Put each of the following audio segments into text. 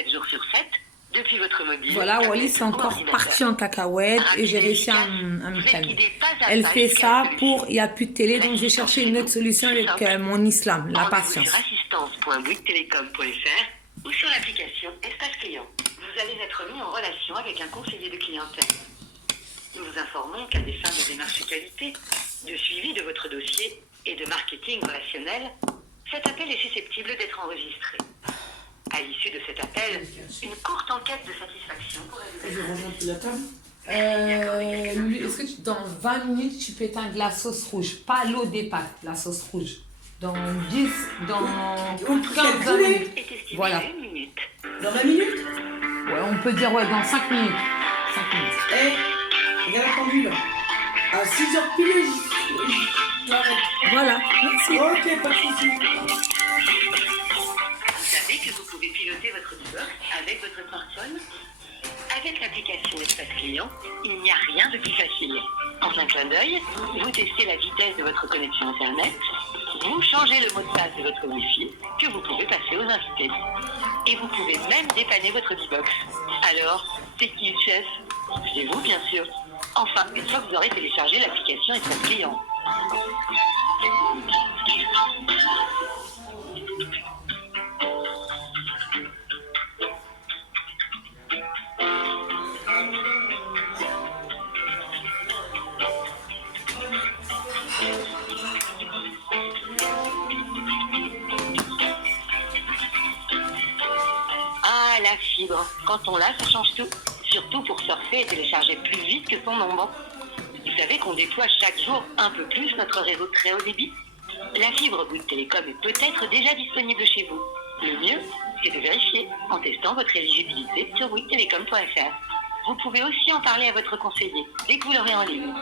7 jours sur 7 depuis votre mobile. Voilà, Wally, c'est encore parti en cacahuète et j'ai réussi à me calmer. Elle fait ça pour, il n'y a plus de télé, donc j'ai cherché une autre solution avec mon islam, la patience. Sur assistance.bouyguestelecom.fr ou sur l'application Espace Client. Vous allez être mis en relation avec un conseiller de clientèle. Nous vous informons qu'à des fins de démarche qualité, de suivi de votre dossier et de marketing relationnel, cet appel est susceptible d'être enregistré. À l'issue de cet appel, une courte enquête de satisfaction pourrait vous être... Je rejoins plus la table. Est-ce que dans 20 minutes, tu peux éteindre la sauce rouge? Pas l'eau des pâtes, la sauce rouge. Dans 10, dans 15-20 minutes. Voilà. Dans 20 minutes? Ouais, on peut dire dans 5 minutes. 5 minutes. Regarde la pendule là. À 6h pile, Voilà, merci. Ok, pas de soucis. Vous savez que vous pouvez piloter votre box avec votre smartphone? Avec l'application Espace Client, il n'y a rien de plus facile. En un clin d'œil, vous testez la vitesse de votre connexion Internet, vous changez le mot de passe de votre Wi-Fi que vous pouvez passer aux invités. Et vous pouvez même dépanner votre B-Box. Alors, c'est qui le chef? C'est vous, bien sûr. Enfin, une fois que vous aurez téléchargé l'application Espace Client. Ah, la fibre. Quand on l'a, ça change tout. Surtout pour surfer et télécharger plus vite que son ombre. Vous savez qu'on déploie chaque jour un peu plus notre réseau de très haut débit? La fibre Bouygues Télécom est peut-être déjà disponible chez vous. Le mieux, c'est de vérifier en testant votre éligibilité sur bouyguestelecom.fr. Vous pouvez aussi en parler à votre conseiller dès que vous l'aurez en ligne.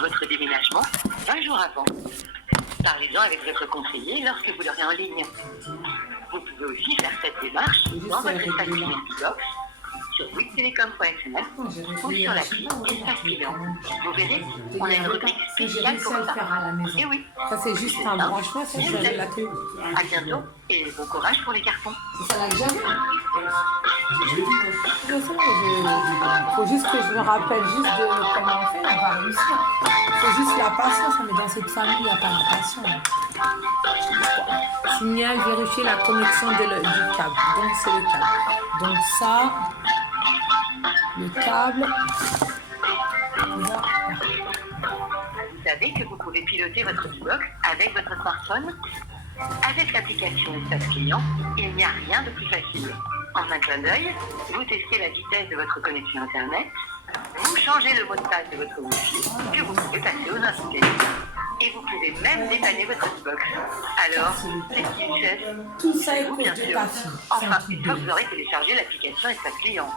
Votre déménagement 20 jours avant. Parlez-en avec votre conseiller lorsque vous l'aurez en ligne. Vous pouvez aussi faire cette démarche dans votre espace client box sur bouyguestelecom.fr ou sur l'appli Espace Client. Vous verrez, on a une rubrique spéciale pour ça. Et oui. Ça, c'est juste un branchement, c'est juste la clé. À bientôt et bon courage pour les cartons. C'est ça là que j'avais. Faut juste que je me rappelle juste de comment on fait, on va réussir. Faut juste la patience, mais dans cette famille, il n'y a pas de patience. Signal, vérifier la connexion du câble. Donc, c'est le câble. Donc, ça, le câble. Voilà. Vous savez que vous pouvez piloter votre box avec votre smartphone? Avec l'application Espace Client, il n'y a rien de plus facile. En un clin d'œil, vous testez la vitesse de votre connexion Internet, vous changez le mot de passe de votre Wi-Fi que vous pouvez passer aux invités. Et vous pouvez même dépanner votre box. Alors, c'est qui le chef? Tout ça est vous, cause bien de sûr. ta fille. Enfin, une fois que vous aurez téléchargé l'application Espace Client.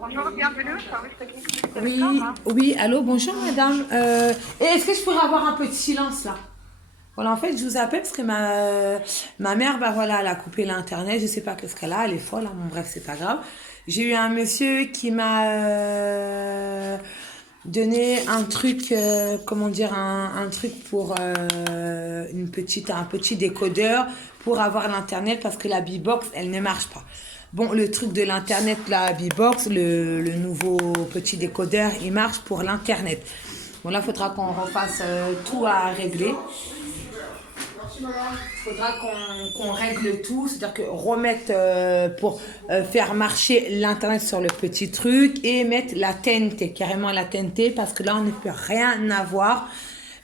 Bonjour, bienvenue au service technique. Oui, oui, allô, bonjour madame. Et est-ce que je pourrais avoir un peu de silence là? Voilà, en fait, je vous appelle parce que ma mère, bah voilà, elle a coupé l'internet, je sais pas qu'est-ce qu'elle a, elle est folle, hein, bon bref, c'est pas grave. J'ai eu un monsieur qui m'a donné un truc, comment dire, un truc pour un petit décodeur pour avoir l'internet parce que la B-Box, elle ne marche pas. Bon, le truc de l'internet, la B-Box, le nouveau petit décodeur, il marche pour l'internet. Bon, là, il faudra qu'on refasse tout à régler. Il faudra qu'on règle tout, c'est-à-dire que remettre pour faire marcher l'internet sur le petit truc et mettre la TNT, carrément la TNT, parce que là, on ne peut rien avoir.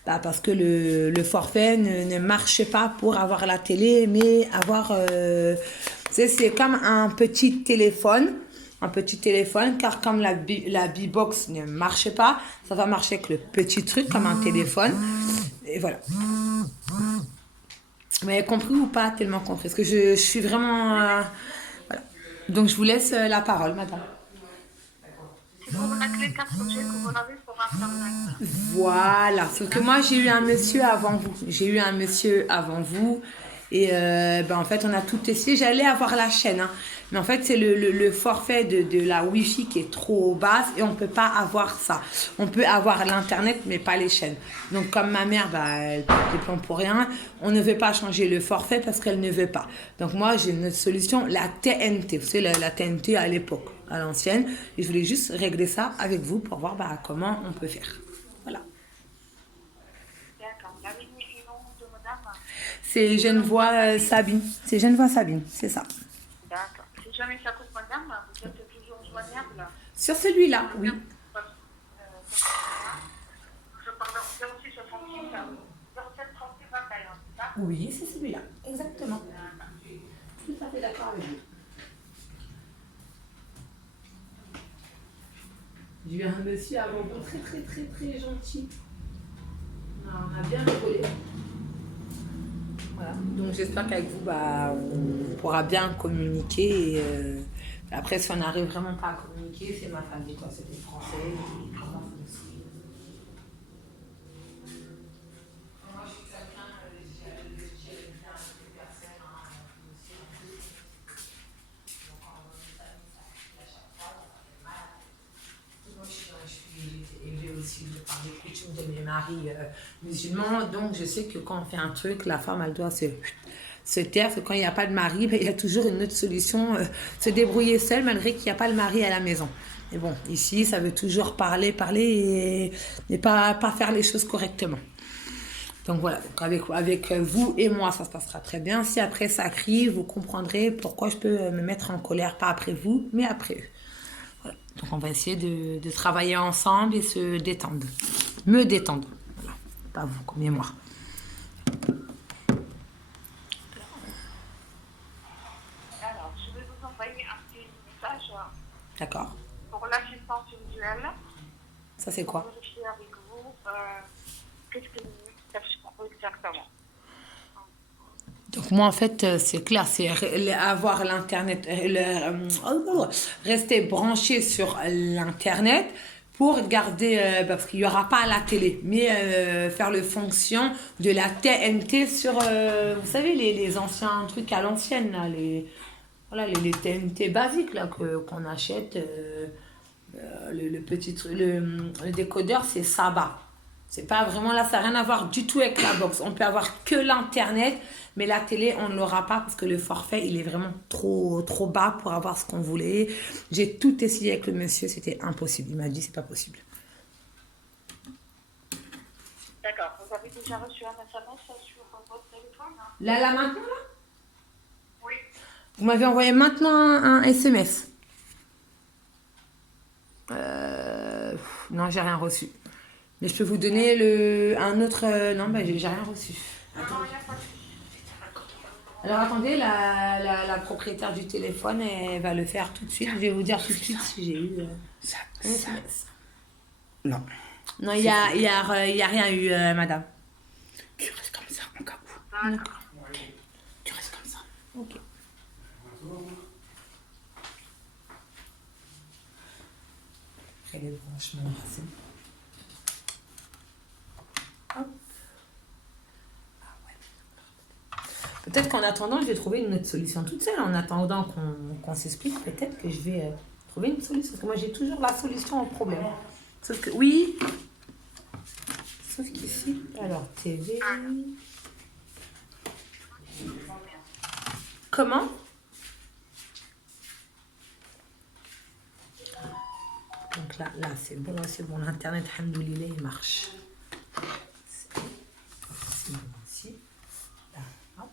Bah, parce que le forfait ne marchait pas pour avoir la télé, mais avoir... c'est comme un petit téléphone. un petit téléphone, car comme la B-Box ne marche pas, ça va marcher avec le petit truc, comme un téléphone. Et voilà. Vous m'avez compris ou pas tellement compris? Parce que je suis vraiment... voilà. Donc, je vous laisse la parole, madame. C'est pour la clé 4G que vous avez pour Internet. Voilà. Sauf que moi, j'ai eu un monsieur avant vous. Et en fait, on a tout essayé. J'allais avoir la chaîne. Hein. Mais en fait, c'est le forfait de la Wi-Fi qui est trop basse et on ne peut pas avoir ça. On peut avoir l'Internet, mais pas les chaînes. Donc, comme ma mère, elle pète les plombs pour rien, on ne veut pas changer le forfait parce qu'elle ne veut pas. Donc, moi, j'ai une autre solution, la TNT. Vous savez, la TNT à l'époque, à l'ancienne. Et je voulais juste régler ça avec vous pour voir comment on peut faire. Voilà. D'accord. Vous avez mis le nom de madame? C'est Genevois Sabine. C'est Genevois Sabine, c'est ça. D'accord. Si jamais ça coupe madame, vous êtes toujours joignable? Sur celui-là, oui. Je parle 06 66 27 36 21, c'est ça? Oui, c'est celui-là, exactement. Tout à fait d'accord avec vous. J'ai eu un monsieur avant vous très très très très gentil. On a bien rigolé. Voilà. Donc j'espère qu'avec vous, on pourra bien communiquer. Et, après, si on n'arrive vraiment pas à communiquer, c'est ma famille, quoi. C'est des Français. Par les coutumes de mes maris musulmans, donc je sais que quand on fait un truc, la femme elle doit se taire, parce que quand il n'y a pas de mari, il y a toujours une autre solution, se débrouiller seule malgré qu'il n'y a pas le mari à la maison. Et bon, ici ça veut toujours parler et pas faire les choses correctement. Donc voilà, donc avec vous et moi ça se passera très bien. Si après ça crie, vous comprendrez pourquoi je peux me mettre en colère, pas après vous, mais après eux. Donc on va essayer de travailler ensemble et se détendre. Me détendre. Voilà. Pas vous, comme moi. Alors, je vais vous envoyer un petit message D'accord. pour l'assistance visuelle. Ça c'est quoi? Vérifier avec vous qu'est-ce que ça fait exactement. Donc moi en fait c'est clair, c'est avoir l'internet, rester branché sur l'internet pour garder, parce qu'il n'y aura pas la télé, mais faire le fonction de la TNT sur, vous savez les anciens trucs à l'ancienne, là, les TNT basiques là, qu'on achète, le petit truc, le décodeur c'est Saba. C'est pas vraiment là, ça n'a rien à voir du tout avec la box. On peut avoir que l'internet, mais la télé, on ne l'aura pas parce que le forfait, il est vraiment trop bas pour avoir ce qu'on voulait. J'ai tout essayé avec le monsieur, c'était impossible. Il m'a dit, c'est pas possible. D'accord. Vous avez déjà reçu un SMS sur votre téléphone? Là, maintenant, là? Oui. Vous m'avez envoyé maintenant un SMS. Non, j'ai rien reçu. Mais je peux vous donner un autre... non, j'ai rien reçu. Alors attendez, la propriétaire du téléphone, elle va le faire tout de suite. Je vais vous dire tout de suite si j'ai eu Ça. SMS. Non. Non, il y a rien eu, madame. Tu restes comme ça, en cas où. D'accord. Tu restes comme ça. Ok. Après les branchements, c'est bon. Peut-être qu'en attendant, je vais trouver une autre solution toute seule. En attendant qu'on s'explique, peut-être que je vais trouver une solution. Parce que moi, j'ai toujours la solution au problème. Sauf que, oui. Sauf qu'ici, alors, TV. Comment? Donc là c'est bon, l'Internet, alhamdoulilah, il marche. C'est bon aussi. Là, hop.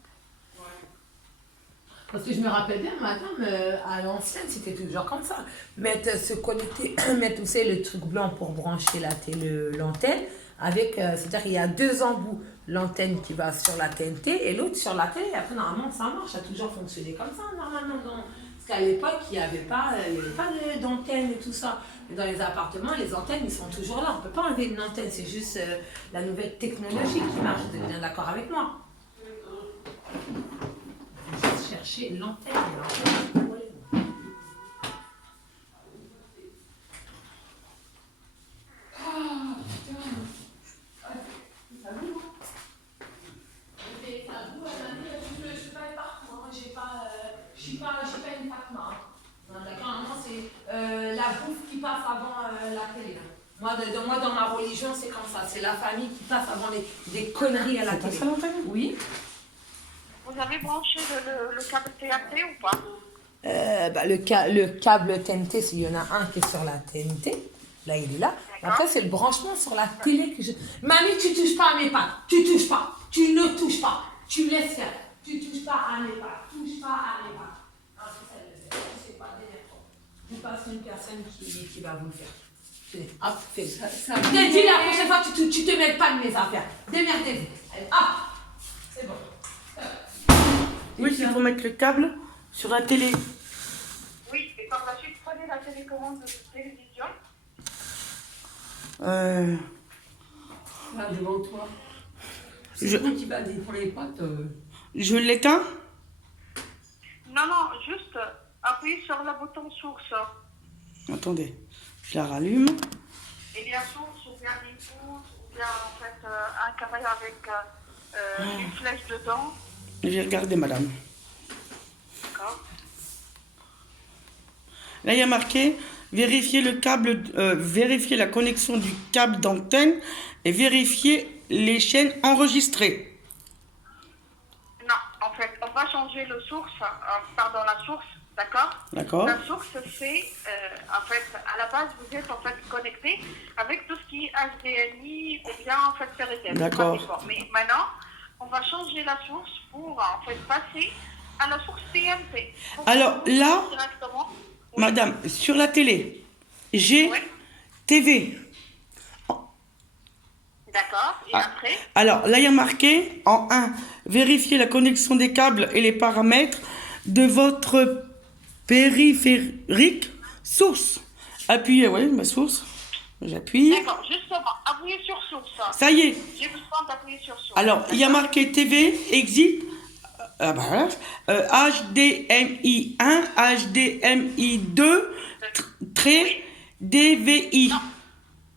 Parce que je me rappelle bien, madame, à l'ancienne, c'était toujours comme ça. Se connecter, mettre, vous savez, le truc blanc pour brancher l'antenne, avec, c'est-à-dire qu'il y a deux embouts, l'antenne qui va sur la TNT et l'autre sur la télé. Après, normalement, ça marche, ça a toujours fonctionné comme ça, normalement. Parce qu'à l'époque, il n'y avait pas d'antenne et tout ça. Mais dans les appartements, les antennes, ils sont toujours là. On ne peut pas enlever une antenne, c'est juste la nouvelle technologie qui marche. Vous êtes bien d'accord avec moi? Je vais juste chercher l'antenne. Je suis pas une Fatma. D'accord, non, c'est la bouffe qui passe avant la télé. Moi, dans ma religion, c'est comme ça. C'est la famille qui passe avant des conneries à la télé. Ça l'antenne? Oui. Vous avez branché le câble TNT ou pas? Le câble TNT, il y en a un qui est sur la TNT. Là, il est là. Après, c'est le branchement sur la télé que je... Mamie, tu touches pas à mes pattes. Tu touches pas. Tu ne touches pas. Tu laisses faire. Tu touches pas à mes pattes. Touche pas à mes pattes. Ah, c'est ça, je sais pas, démerde-toi. Je passe une personne qui va vous le faire. Hop, fais ça. Je t'ai dit la prochaine fois, tu te mêles pas de mes affaires. Démerdez-vous. Allez, hop. C'est bon. Oui, il faut mettre le câble sur la télé. Oui, et par la suite, prenez la télécommande de votre télévision. Là, devant toi. Je- C'est toi qui va pour les potes. Je l'éteins? Non, non, juste appuyez sur le bouton source. Attendez, je la rallume. Il y a source ou bien input ou bien en fait un carré avec une flèche dedans. Je vais regarder, madame. D'accord. Là, il y a marqué vérifier le câble, vérifier la connexion du câble d'antenne et vérifier les chaînes enregistrées. Non, en fait, on va changer le source, la source, d'accord? D'accord. La source, c'est, en fait, à la base, vous êtes en fait connecté avec tout ce qui est HDMI ou bien en fait CRT. D'accord. Mais maintenant, on va changer la source pour en fait passer à la source TNT. Pour Alors, que là- directement, oui. Madame, sur la télé, j'ai Oui. TV. D'accord. Et Ah. après, Alors, là, il y a marqué en 1, vérifier la connexion des câbles et les paramètres de votre périphérique source. Appuyez, oui, ma source. J'appuie. d'accord, justement, appuyez sur source. Ça y est. J'ai besoin d'appuyer sur source. Alors, il y a marqué TV, exit, voilà, HDMI 1, HDMI 2, trait, DVI.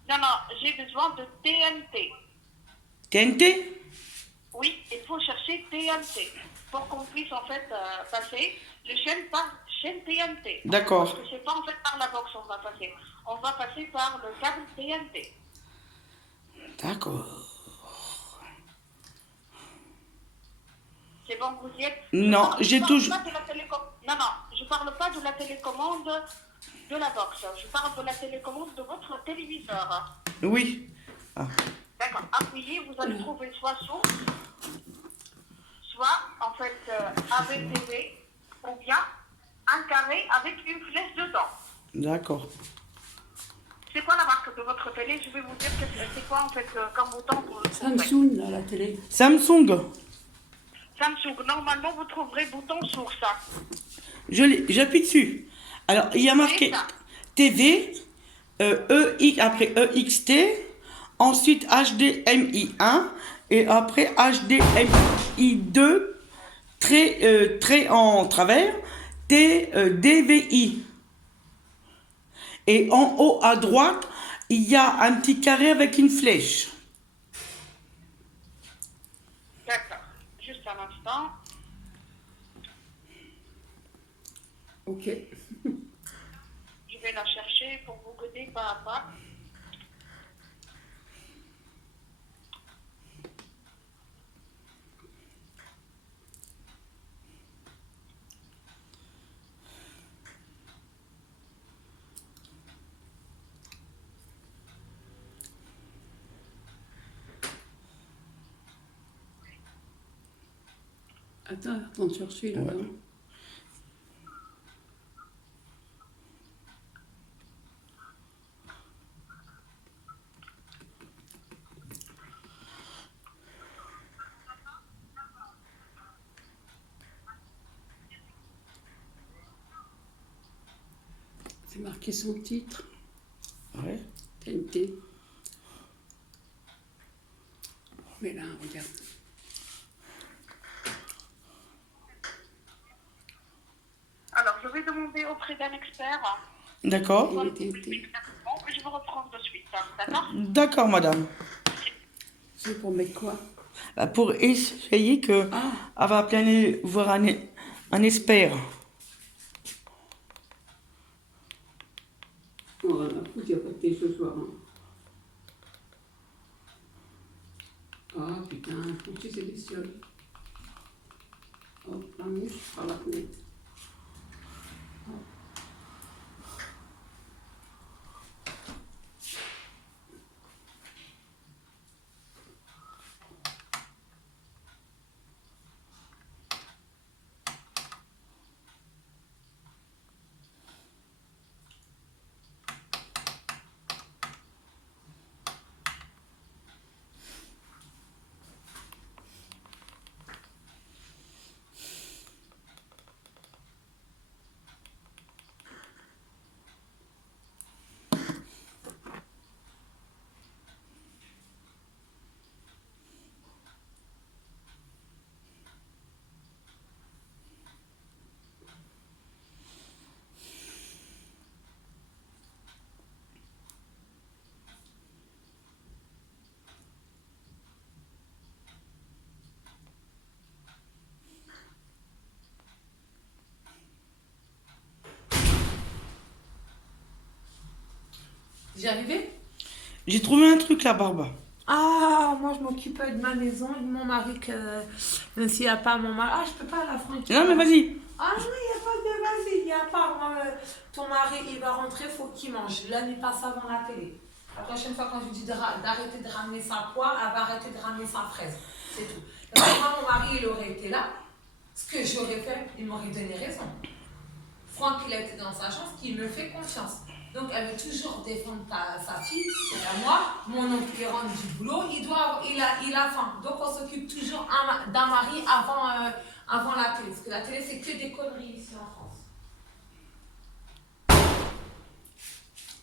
Non, non, j'ai besoin de TNT. TNT? Oui, il faut chercher TNT pour qu'on puisse en fait passer le chaîne par chaîne TNT. D'accord. Parce que c'est pas en fait par la box on va passer. On va passer par le câble TNT. D'accord. C'est bon, vous y êtes? Non, j'ai toujours... Non, non, je parle pas de la télécommande de la box. Je parle de la télécommande de votre téléviseur. Oui. Ah. D'accord. Appuyez, vous allez trouver soit source, soit en fait AVTV, ou bien un carré avec une flèche dedans. D'accord. C'est quoi la marque de votre télé? Je vais vous dire que c'est quoi en fait comme bouton pour le trouver. Samsung, là, la télé. Samsung. Samsung. Normalement, vous trouverez bouton source. J'appuie dessus. Alors, il y a marqué C'est ça. TV, après EXT, ensuite HDMI 1 et après HDMI 2, trait en travers, DVI. Et en haut à droite, il y a un petit carré avec une flèche. D'accord. Juste un instant. Ok. Je vais la chercher pour vous guider pas à pas. Attends de chercher là. Ouais. C'est marqué son titre, Ouais. TNT. Mais là, regarde. Alors, je vais demander auprès d'un expert. D'accord. Il est TNT. Je vais reprendre de suite. D'accord? D'accord, madame. C'est pour mettre quoi? Bah, pour essayer que elle va appeler voir un expert. On va foutre, il n'y a pas de thé ce soir. Hein. Ah putain, foutu ces bestioles. Hop, la mouche par la fenêtre. J'y arrivé? J'ai trouvé un truc là, Barba. Ah, moi je m'occupe de ma maison et de mon mari que même s'il n'y a pas mon mari. Ah, je peux pas la franchir. Non, mais vas-y. Ah non, il n'y a pas de vas-y, il n'y a pas. Moi, ton mari, il va rentrer, faut qu'il mange. Là, il passe avant la télé. La prochaine fois, quand je lui dis d'arrêter de ramener sa poire, elle va arrêter de ramener sa fraise. C'est tout. Parce que moi, mon mari, il aurait été là. Ce que j'aurais fait, il m'aurait donné raison. Franck, il a été dans sa chance, qu'il me fait confiance. Donc, elle veut toujours défendre sa fille. Et moi, mon oncle, il rentre du boulot, il a faim. Donc, on s'occupe toujours d'un mari avant la télé. Parce que la télé, c'est que des conneries ici en France.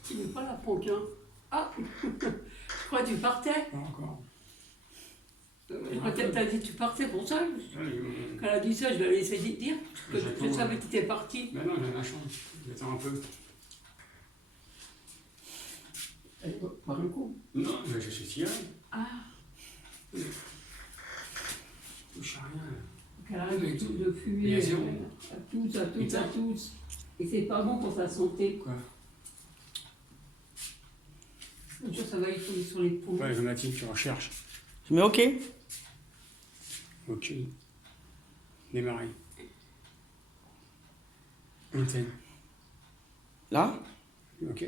Tu veux pas la prendre, hein? Ah je crois que tu partais. Pas encore. T'as dit que tu partais pour ça. Quand elle a dit ça, je l'ai laissé dire. Que je savais que tu étais parti. Mais non, j'ai la chance. J'attends un peu. Par le coup. Non, mais je suis tiré. Ah. Je touche à rien. Qu'elle arrête de fumer. Il y a zéro. À tous. Et c'est pas bon pour sa santé. Quoi? Bien sûr, ça va être sur les poumons. Ouais, Jonathan, tu recherches. Je mets OK. Ok. Démarrer. Antenne. Là. Ok.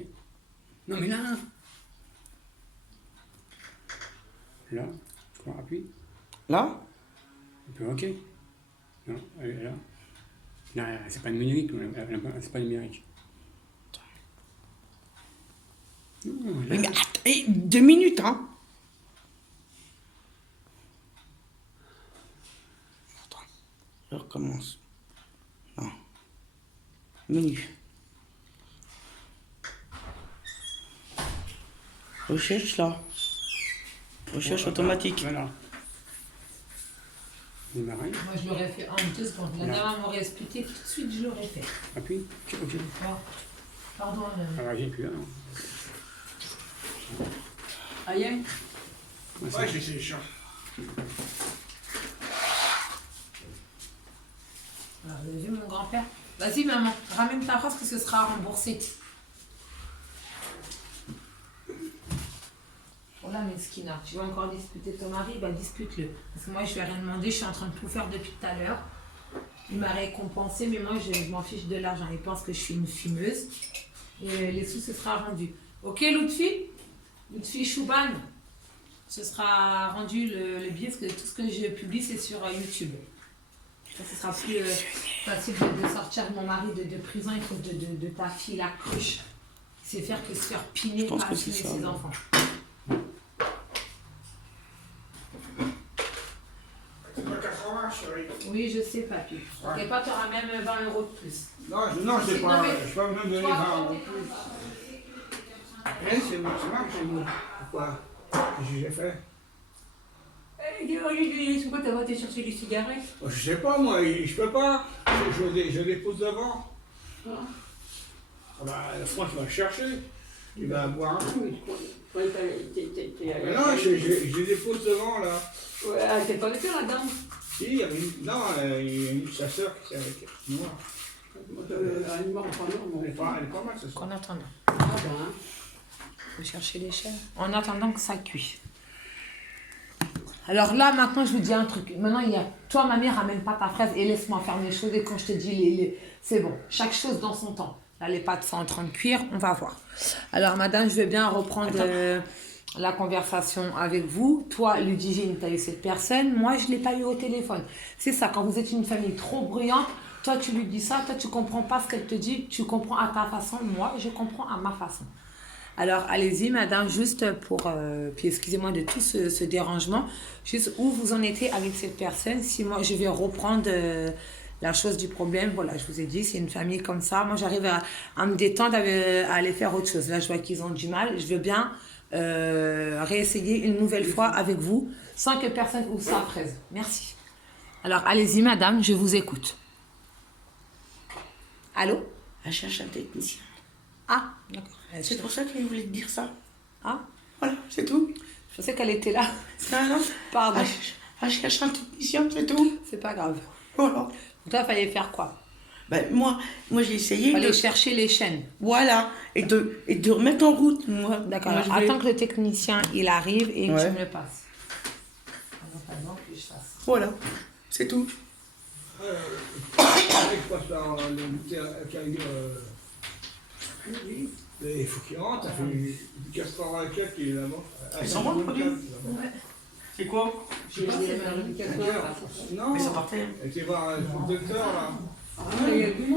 Non, mais là. Là. Je crois, appuie. Là. Un peu OK. Non, elle est là. Non, c'est pas numérique. C'est pas numérique. Non, là. Mais attends, 2 minutes, hein. Attends. Je recommence. Non. Menu. Recherche là. Recherche automatique. Voilà. Démarrer. Moi, je l'aurais fait en 2 secondes. La dame m'aurait expliqué tout de suite, je l'aurais fait. Appuie. Ok. Bon. Pardon. Ah, j'ai plus là. Hein. Aïe, aïe. Ouais, j'ai chaud. Alors, vous avez vu mon grand-père? Vas-y, maman, ramène ta race que ce sera remboursé. Voilà, Meskina, tu veux encore disputer ton mari? Ben, dispute-le. Parce que moi, je lui ai rien demandé, je suis en train de tout faire depuis tout à l'heure. Il m'a récompensé, mais moi, je m'en fiche de l'argent. Il pense que je suis une fumeuse. Et les sous, ce sera rendu. Ok, Lutfi? Lutfi Chouban? Ce sera rendu le billet, parce que tout ce que je publie, c'est sur YouTube. Ça, ce sera plus facile de sortir mon mari de prison. Il faut de ta fille la cruche. C'est faire que se faire piner, pense pas que c'est piner ça, ses ouais. enfants. C'est pas 80, chérie. Oui, je sais, papy. Et pas, tu auras même 20 euros de plus. Non, c'est pas. Non, mais- Je pas besoin de donner Toi, 20 euros. t'es comme ça. C'est moi qui j'ai mis. Pourquoi? Qu'est-ce que j'ai fait? C'est quoi, t'as été chercher des cigarettes? Je sais pas, moi, je peux pas. Je les pose devant. Ah. Ah bah, France, il va chercher. Il va boire un coup. Ouais, Mais non, je les dépose devant, là. ouais, t'es pas avec toi, la dame? Si, il y avait une. Non, il y a une sa soeur qui est avec moi. Un numéro pas Elle est pas mal, sa soeur. En attendant. Ah ben, Faut chercher les chaînes. En attendant que ça cuise. Alors là, maintenant, je vous dis un truc. Maintenant, il y a... Toi, ma mère, ramène pas ta fraise et laisse-moi faire mes choses. Et quand je te dis, c'est bon. Chaque chose dans son temps. Là, les pâtes sont en train de cuire. On va voir. Alors, madame, je vais bien reprendre la conversation avec vous. Toi, Ludivine, tu as eu cette personne. Moi, je ne l'ai pas eu au téléphone. C'est ça, quand vous êtes une famille trop bruyante, toi, tu lui dis ça. Toi, tu comprends pas ce qu'elle te dit. Tu comprends à ta façon. Moi, je comprends à ma façon. Alors, allez-y, madame, juste pour... puis excusez-moi de tout ce dérangement. Juste où vous en étiez avec cette personne. Si moi, je vais reprendre la chose du problème. Voilà, je vous ai dit, c'est une famille comme ça. Moi, j'arrive à me détendre, à aller faire autre chose. Là, je vois qu'ils ont du mal. Je veux bien réessayer une nouvelle fois avec vous, sans que personne ouvre sa fraise. Merci. Alors, allez-y, madame, je vous écoute. Allô? Elle cherche un technicien. Ah, d'accord. C'est pour ça qu'il voulait te dire ça. Ah, Voilà, c'est tout. je sais qu'elle était là. Non. Pardon. Elle cherche un technicien, c'est tout. C'est pas grave. Voilà. Donc toi, il fallait faire quoi? Ben, moi j'ai essayé Il fallait de... chercher les chaînes. Voilà. Et de remettre en route, moi. D'accord. Moi, Alors, je vais- attends que le technicien, il arrive et que Ouais. tu me le passes. Attends que je fasse. Voilà. C'est tout. Je passe par il faut qu'il rentre, ça fait 84 qu'il est là-bas. Ils sont bons, le produit. C'est quoi? j'ai pas, c'est pas Non, Mais ça partait. elle était voir le docteur là. Ah, il y a du monde.